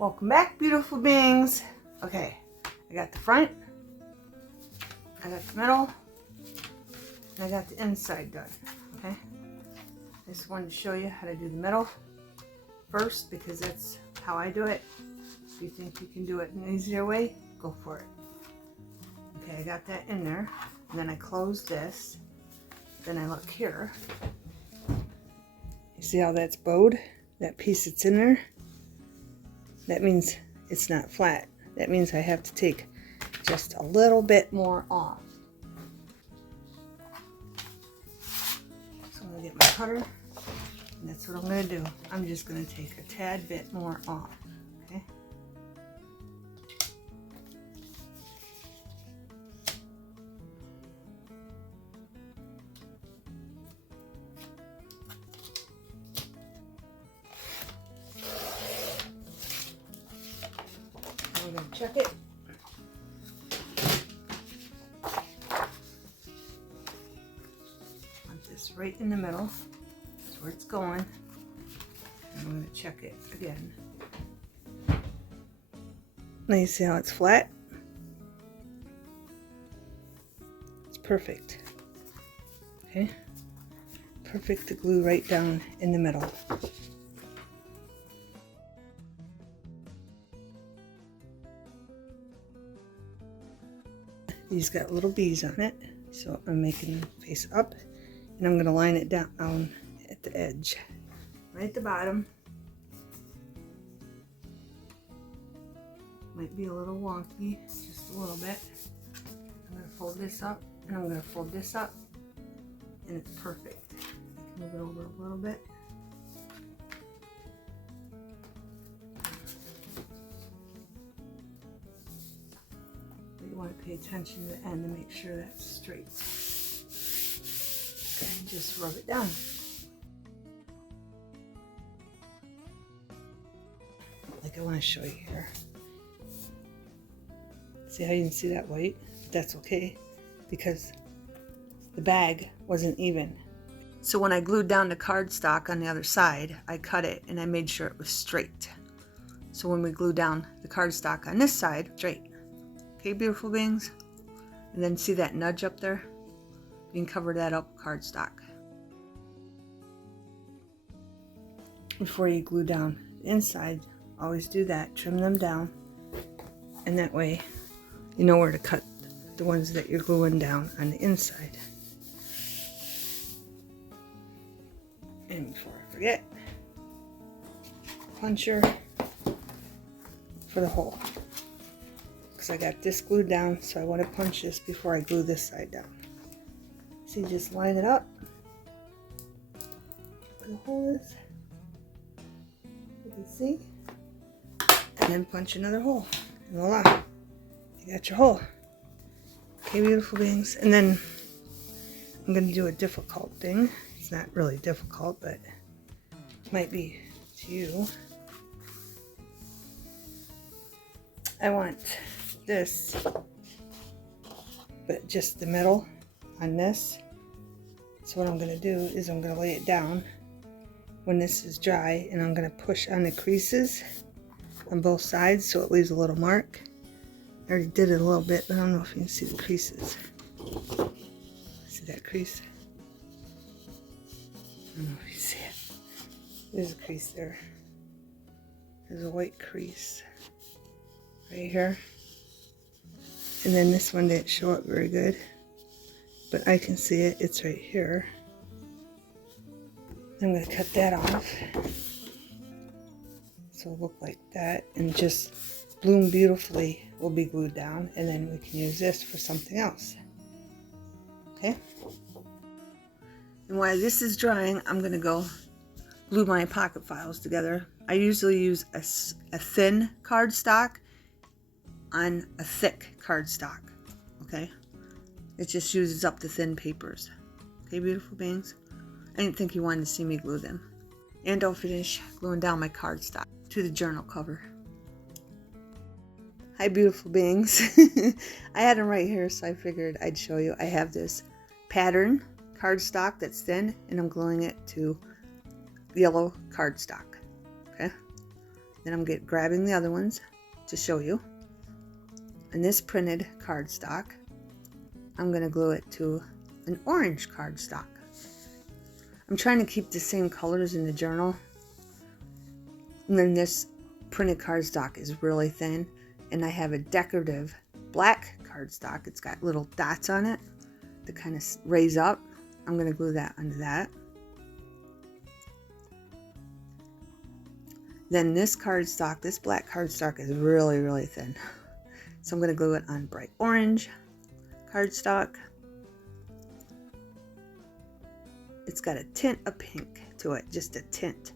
Welcome back, beautiful beings. Okay, I got the front, I got the middle, and I got the inside done. Okay, I just wanted to show you how to do the middle first because that's how I do it. If you think you can do it an easier way, go for it. Okay, I got that in there, and then I close this. Then I look here. You see how that's bowed? That piece that's in there? That means it's not flat. That means I have to take just a little bit more off. So I'm going to get my cutter, and that's what I'm going to do. I'm just going to take a tad bit more off. Okay? We're going to check it. Want this right in the middle. That's where it's going. And I'm going to check it again. Now you see how it's flat? It's perfect. Okay? Perfect to glue right down in the middle. These got little bees on it, so I'm making them face up, and I'm going to line it down at the edge, right at the bottom. Might be a little wonky, just a little bit. I'm going to fold this up, and I'm going to fold this up, and it's perfect. I can move it over a little bit. You want to pay attention to the end to make sure that's straight. Okay, just rub it down. Like I want to show you here. See how you can see that white? That's okay because the bag wasn't even. So when I glued down the cardstock on the other side, I cut it and I made sure it was straight. So when we glue down the cardstock on this side, straight. Okay, beautiful beings? And then see that nudge up there? You can cover that up with cardstock. Before you glue down the inside, always do that. Trim them down. And that way, you know where to cut the ones that you're gluing down on the inside. And before I forget, puncher for the hole. I got this glued down, so I want to punch this before I glue this side down. So you just line it up where the hole is. You can see. And then punch another hole. And voila. You got your hole. Okay, beautiful beings. And then I'm going to do a difficult thing. It's not really difficult, but it might be to you. I want this, but just the middle on this. So what I'm going to do is I'm going to lay it down when this is dry, and I'm going to push on the creases on both sides so it leaves a little mark. I already did it a little bit, but I don't know if you can see the creases. See that crease? I don't know if you see it. There's a crease there. There's a white crease right here. And then this one didn't show up very good, but I can see it. It's right here. I'm going to cut that off. So it'll look like that, and just Bloom Beautifully will be glued down, and then we can use this for something else. Okay? And while this is drying, I'm going to go glue my pocket files together. I usually use a thin cardstock on a thick cardstock. Okay, it just uses up the thin papers. Okay, beautiful beings, I didn't think you wanted to see me glue them. And I'll finish gluing down my cardstock to the journal cover. Hi, beautiful beings. I had them right here, so I figured I'd show you. I have this pattern cardstock that's thin, and I'm gluing it to yellow cardstock. Okay, Then I'm grabbing the other ones to show you. And this printed cardstock, I'm going to glue it to an orange cardstock. I'm trying to keep the same colors in the journal. And then this printed cardstock is really thin. And I have a decorative black cardstock. It's got little dots on it to kind of raise up. I'm going to glue that onto that. Then this cardstock, this black cardstock is really, really thin. So I'm going to glue it on bright orange cardstock. It's got a tint of pink to it, just a tint.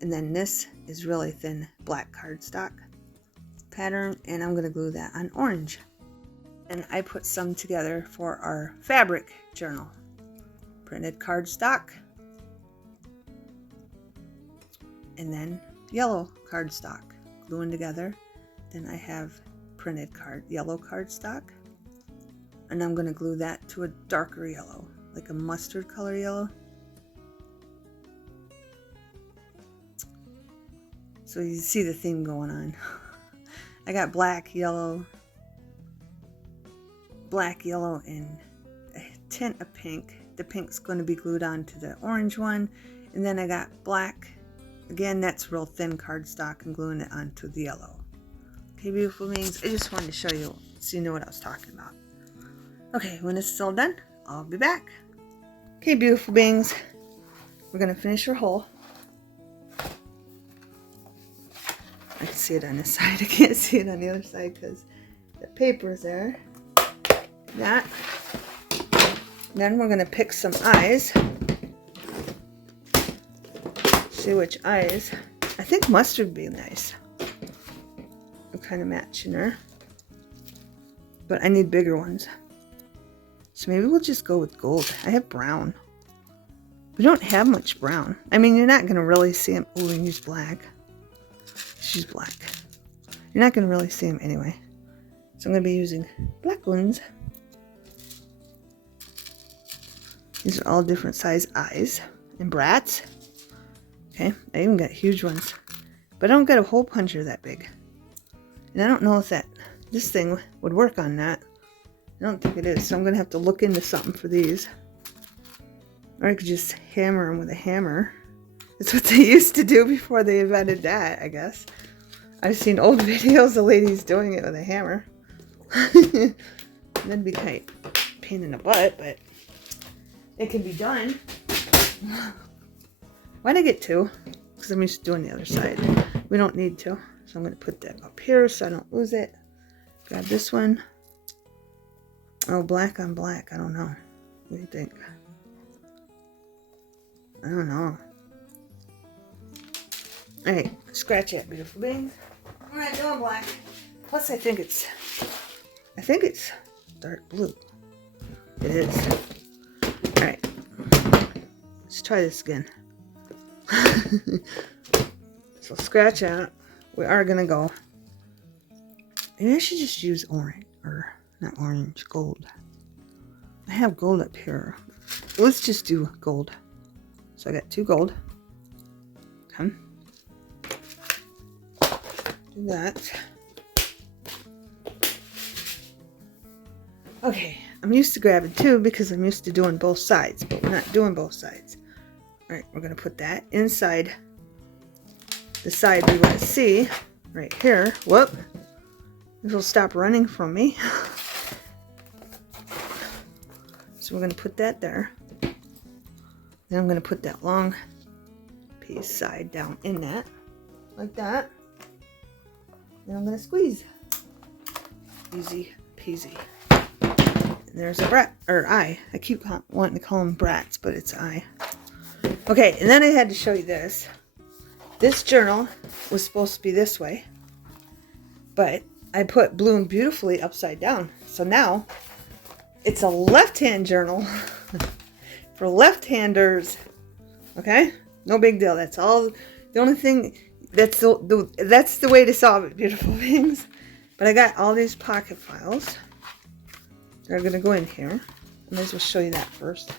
And then this is really thin black cardstock pattern, and I'm going to glue that on orange. And I put some together for our fabric journal. Printed cardstock. And then yellow cardstock gluing together. Then I have printed yellow cardstock, and I'm going to glue that to a darker yellow, like a mustard color yellow. So you see the theme going on. I got black, yellow, and a tint of pink. The pink's going to be glued onto the orange one, and then I got black. Again, that's real thin cardstock and gluing it onto the yellow. Okay, beautiful beings, I just wanted to show you so you know what I was talking about. Okay, when this is all done, I'll be back. Okay, beautiful beings, we're going to finish our hole. I can see it on this side. I can't see it on the other side because the paper is there. That. Then we're going to pick some eyes. See which eyes. I think mustard would be nice. They're kind of matching her. But I need bigger ones. So maybe we'll just go with gold. I have brown. We don't have much brown. I mean, you're not going to really see them. Oh, we use black. She's black. You're not going to really see them anyway. So I'm going to be using black ones. These are all different size eyes and brats. Okay, I even got huge ones. But I don't got a hole puncher that big. And I don't know if this thing would work on that. I don't think it is. So I'm going to have to look into something for these. Or I could just hammer them with a hammer. That's what they used to do before they invented that, I guess. I've seen old videos of ladies doing it with a hammer. That'd be kind of pain in the butt, but it can be done. Why'd I get two? Because I'm used to doing the other side. We don't need to. So I'm going to put that up here so I don't lose it. Grab this one. Oh, black on black. I don't know. What do you think? I don't know. Alright, scratch it, beautiful beings. We're not doing black. Plus, I think it's dark blue. It is. Alright. Let's try this again. So scratch out. We are gonna go. Maybe I should just use orange, or not orange, gold. I have gold up here. Let's just do gold. So I got 2 gold. Okay. Do that. Okay, I'm used to grabbing 2 because I'm used to doing both sides, but we're not doing both sides. Alright, we're going to put that inside the side we want to see, right here. Whoop. This will stop running from me. So we're going to put that there. Then I'm going to put that long piece side down in that, like that. Then I'm going to squeeze. Easy peasy. And there's a brat, or eye. I keep wanting to call them brats, but it's eye. Okay, and then I had to show you this. This journal was supposed to be this way, but I put Bloom Beautifully upside down. So now it's a left-hand journal for left-handers. Okay? No big deal. That's all. The only thing, that's the way to solve it, beautiful things. But I got all these pocket files. They're going to go in here. I might as well show you that first.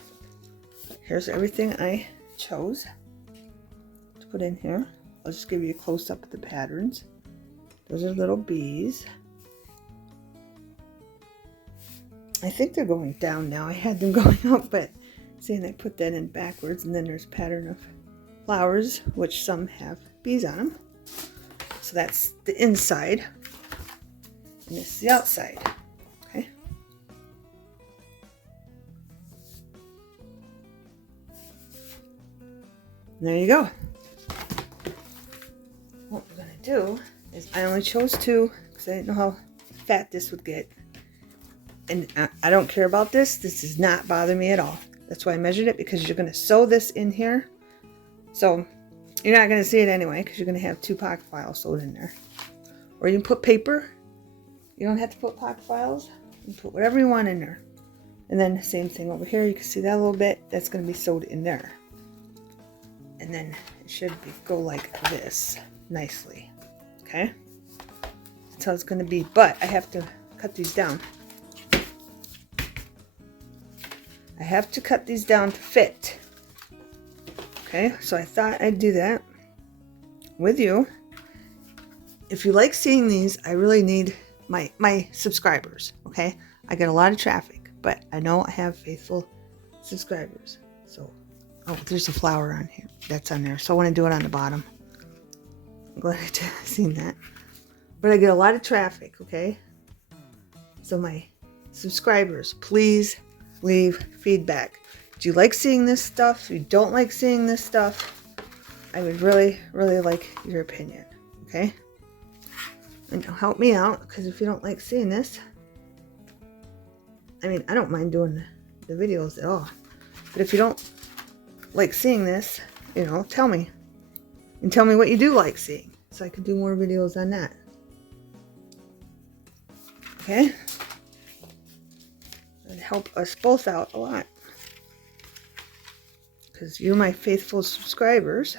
Here's everything I chose to put in here. I'll just give you a close-up of the patterns. Those are little bees. I think they're going down now. I had them going up, but seeing I put that in backwards, and then there's a pattern of flowers, which some have bees on them. So that's the inside, and this is the outside. Okay. And there you go. What we're gonna do is, I only chose 2 because I didn't know how fat this would get. And I don't care about this. This does not bother me at all. That's why I measured it, because you're going to sew this in here. So you're not going to see it anyway, because you're going to have 2 pocket files sewed in there. Or you can put paper. You don't have to put pocket files. You can put whatever you want in there. And then the same thing over here. You can see that a little bit. That's going to be sewed in there. And then it should go like this nicely. Okay? That's how it's going to be. But I have to cut these down. I have to cut these down to fit. Okay, so I thought I'd do that with you. If you like seeing these, I really need my subscribers. Okay, I get a lot of traffic, but I know I have faithful subscribers. So, oh, there's a flower on here. That's on there. So I want to do it on the bottom. I'm glad I seen that. But I get a lot of traffic. Okay, so my subscribers, please leave feedback. Do you like seeing this stuff? If you don't like seeing this stuff, I would really, really like your opinion. Okay? And help me out, because if you don't like seeing this, I mean, I don't mind doing the videos at all. But if you don't like seeing this, you know, tell me. And tell me what you do like seeing, so I can do more videos on that. Okay? Help us both out a lot, because you're my faithful subscribers,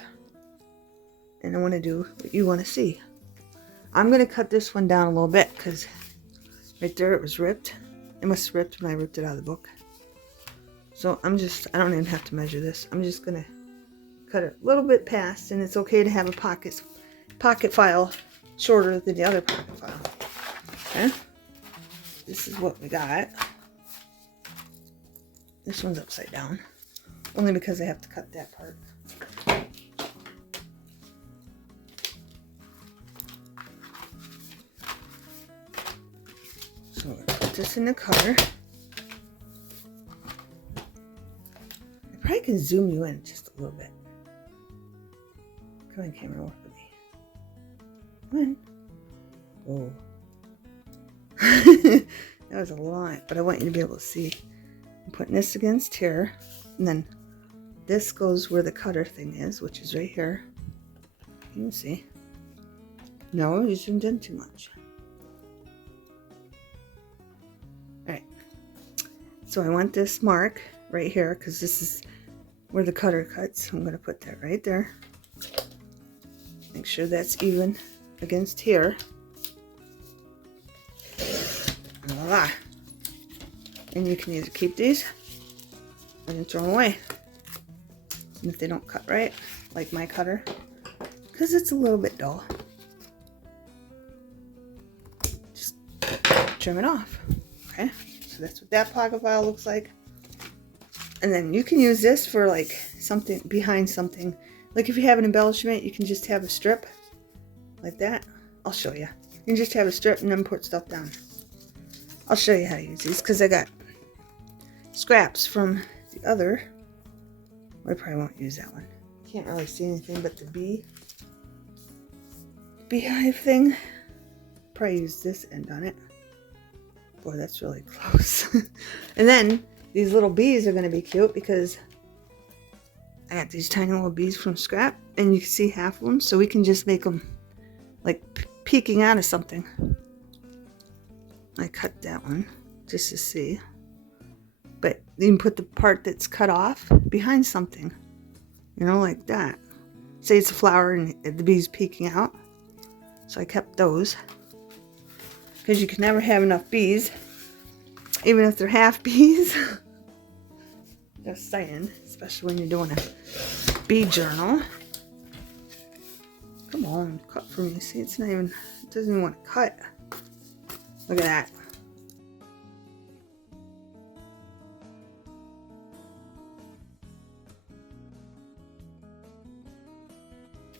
and I want to do what you want to see. I'm going to cut this one down a little bit, because right there it was ripped. It must have ripped when I ripped it out of the book. So I don't even have to measure this. I'm just going to cut it a little bit past, and it's okay to have a pocket file shorter than the other pocket file. Okay, this is what we got. This one's upside down, only because I have to cut that part. So I'm going to put this in the cutter. I probably can zoom you in just a little bit. Come on, camera, work with me. Come on. Oh. That was a lot, but I want you to be able to see. I'm putting this against here, and then this goes where the cutter thing is, which is right here. You can see. No, you zoomed in too much. Alright. So I want this mark right here, because this is where the cutter cuts. I'm going to put that right there. Make sure that's even against here. Voila. And you can either keep these or then throw them away. And if they don't cut right, like my cutter, because it's a little bit dull, just trim it off. Okay, so that's what that pocket file looks like. And then you can use this for like something behind something. Like if you have an embellishment, you can just have a strip like that. I'll show you. You can just have a strip and then put stuff down. I'll show you how to use these, because I got scraps from the other. I probably won't use that one. Can't really see anything but the beehive thing. Probably use this end on it. Boy, that's really close. And then these little bees are going to be cute, because I got these tiny little bees from scrap, and you can see half of them, so we can just make them like peeking out of something. I cut that one just to see. But you can put the part that's cut off behind something. You know, like that. Say it's a flower and the bee's peeking out. So I kept those. Because you can never have enough bees. Even if they're half bees. Just saying. Especially when you're doing a bee journal. small and cut for me. See, it's not even, it doesn't even want to cut. Look at that.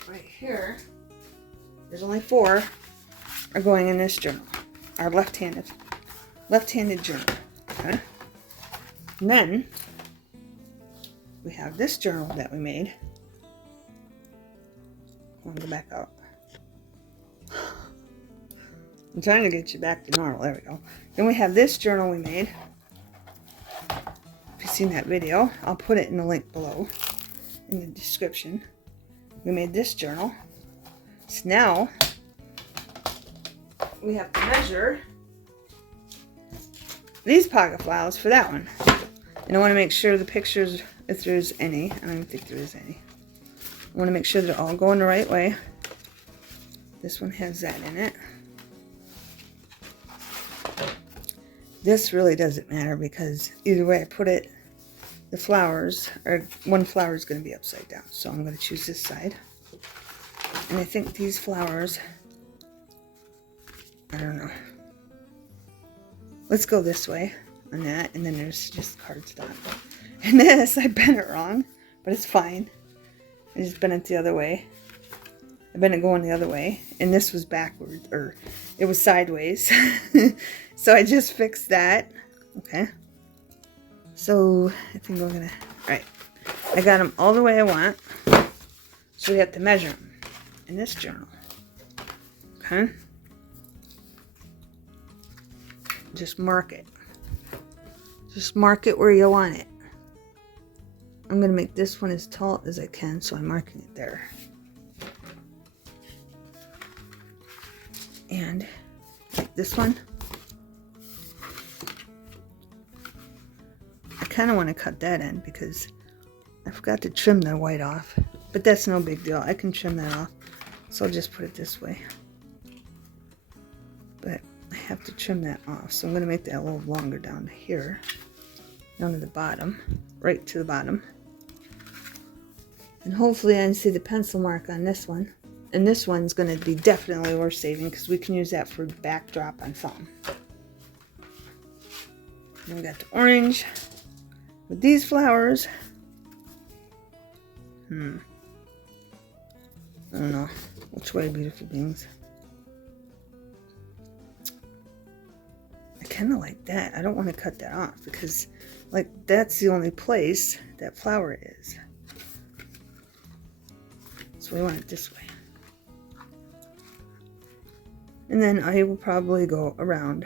Right here, there's only 4 are going in this journal. Our left-handed journal. Okay. And then we have this journal that we made. I want to go back out. I'm trying to get you back to normal. There we go. Then we have this journal we made. If you've seen that video, I'll put it in the link below in the description. We made this journal. So now we have to measure these pocket files for that one. And I want to make sure the pictures, if there's any, I don't even think there is any. I want to make sure they're all going the right way. This one has that in it. This really doesn't matter because either way I put it, the flowers, or one flower is going to be upside down. So I'm going to choose this side. And I think these flowers, I don't know. Let's go this way on that. And then there's just cardstock. And this, I bent it wrong, but it's fine. I just bent it the other way. I bent it going the other way. And this was backwards, or it was sideways. So I just fixed that. Okay. So I think we're gonna, right. I got them all the way I want. So we have to measure them in this journal. Okay. Just mark it. Just mark it where you want it. I'm gonna make this one as tall as I can, so I'm marking it there. And like this one. I kind of want to cut that end because I forgot to trim the white off, but that's no big deal. I can trim that off, so I'll just put it this way. But I have to trim that off, so I'm going to make that a little longer down here, down to the bottom, right to the bottom. And hopefully I can see the pencil mark on this one. And this one's going to be definitely worth saving because we can use that for backdrop on something. Then we got the orange with these flowers. I don't know which way, beautiful beings. I kind of like that. I don't want to cut that off because, like, that's the only place that flower is. So we want it this way. And then I will probably go around,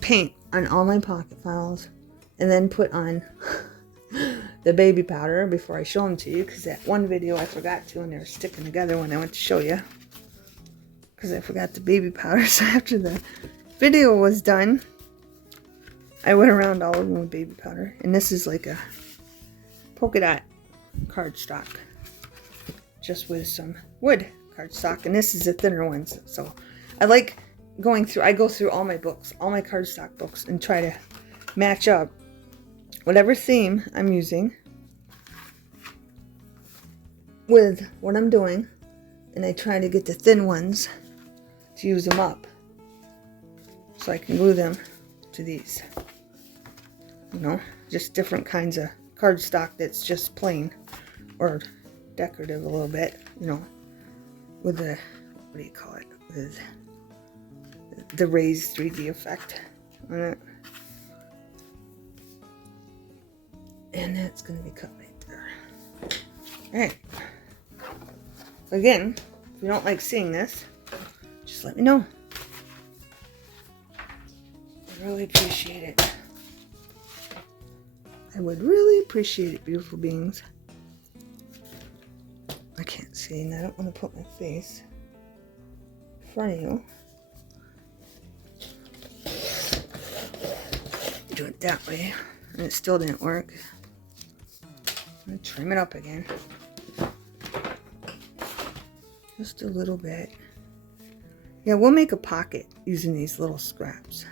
paint on all my pocket files, and then put on the baby powder before I show them to you, because that one video I forgot to, and they were sticking together when I went to show you, because I forgot the baby powder. So after the video was done, I went around all of them with baby powder. And this is like a polka dot cardstock, just with some wood cardstock, and this is the thinner ones. So I like going through, I go through all my books, all my cardstock books, and try to match up whatever theme I'm using with what I'm doing, and I try to get the thin ones to use them up so I can glue them to these. You know, just different kinds of cardstock that's just plain or decorative a little bit, you know, with the, what do you call it, with the raised 3D effect on it. And that's going to be cut right there. Alright. Again, if you don't like seeing this, just let me know. I really appreciate it. I would really appreciate it, beautiful beings. I can't see, and I don't want to put my face in front of you. Do it that way, and it still didn't work. I'm going to trim it up again. Just a little bit. Yeah, we'll make a pocket using these little scraps.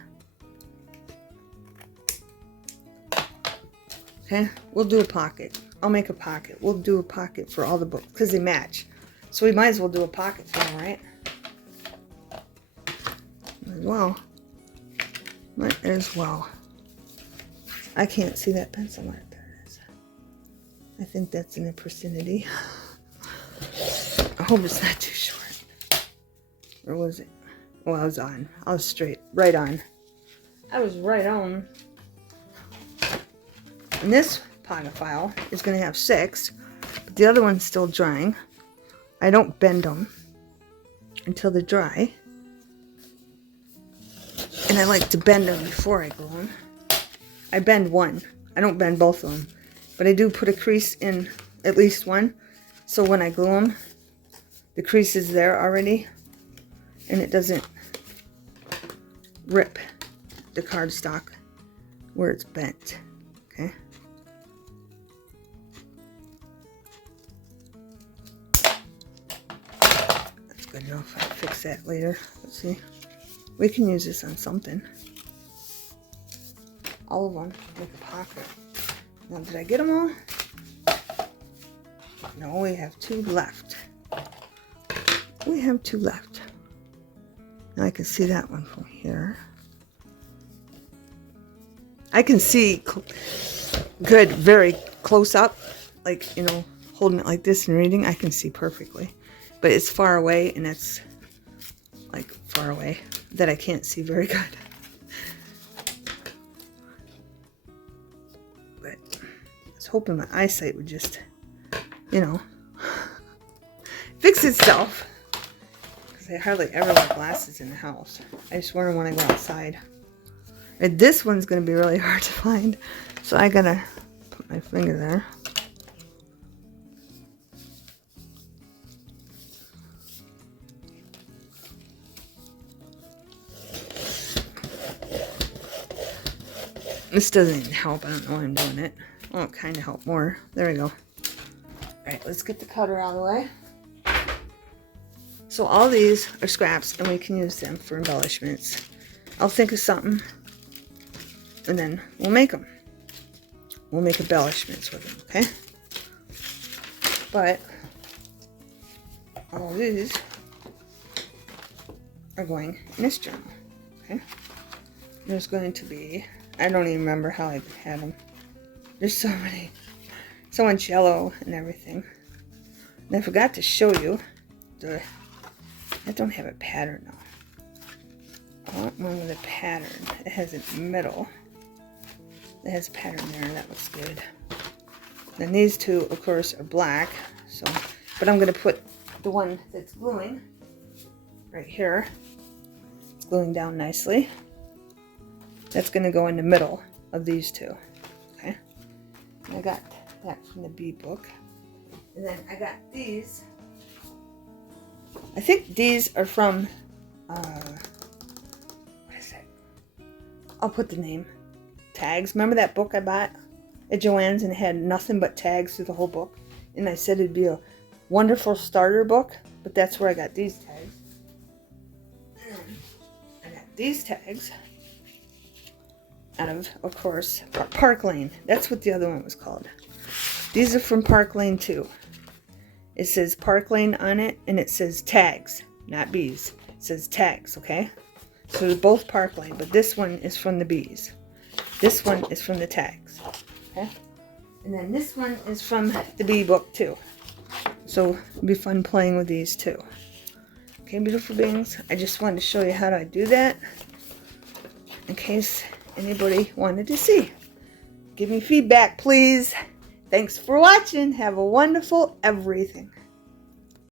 Okay, we'll do a pocket. I'll make a pocket. We'll do a pocket for all the books because they match. So we might as well do a pocket for them, right? Might as well. Might as well. I can't see that pencil mark. There it is. I think that's in the vicinity. I hope it's not too short. Or was it? Oh, I was on. I was straight. Right on. I was right on. And this pocket file is going to have 6. But the other one's still drying. I don't bend them until they're dry. And I like to bend them before I glue them. I bend one. I don't bend both of them. But I do put a crease in at least one. So when I glue them, the crease is there already. And it doesn't rip the cardstock where it's bent. Okay. That's good enough. I'll fix that later. Let's see. We can use this on something. All of them. Make a pocket. Now, did I get them all? No, we have 2 left. We have 2 left. Now I can see that one from here. I can see good, very close up. Like, you know, holding it like this and reading, I can see perfectly. But it's far away, and it's like far away that I can't see very good. But I was hoping my eyesight would just, you know, fix itself. Because I hardly ever wear glasses in the house. I just wear them when I go outside. And this one's going to be really hard to find. So I got to put my finger there. This doesn't even help. I don't know why I'm doing it. Oh, it kind of helped more. There we go. Alright, let's get the cutter out of the way. So all these are scraps, and we can use them for embellishments. I'll think of something, and then we'll make them. We'll make embellishments with them, okay? But all of these are going in this journal, okay? There's going to be, I don't even remember how I had them. There's so many. So much yellow and everything. And I forgot to show you I don't have a pattern now. I want one with a pattern. It has a middle. It has a pattern there. That looks good. Then these 2, of course, are black. So, but I'm going to put the one that's gluing right here. It's gluing down nicely. That's going to go in the middle of these 2. Okay. And I got that from the bee book. And then I got these. I think these are from, what is it? I'll put the name. Tags. Remember that book I bought at Joann's and it had nothing but tags through the whole book? And I said it'd be a wonderful starter book, but that's where I got these tags. I got these tags out of course, Park Lane. That's what the other one was called. These are from Park Lane too. It says Park Lane on it, and it says tags, not bees. It says tags, okay? So they're both Park Lane, but this one is from the bees. This one is from the tags, okay? And then this one is from the bee book too. So it'll be fun playing with these too. Okay, beautiful beings. I just wanted to show you how to do that in case anybody wanted to see. Give me feedback, please. Thanks for watching. Have a wonderful everything.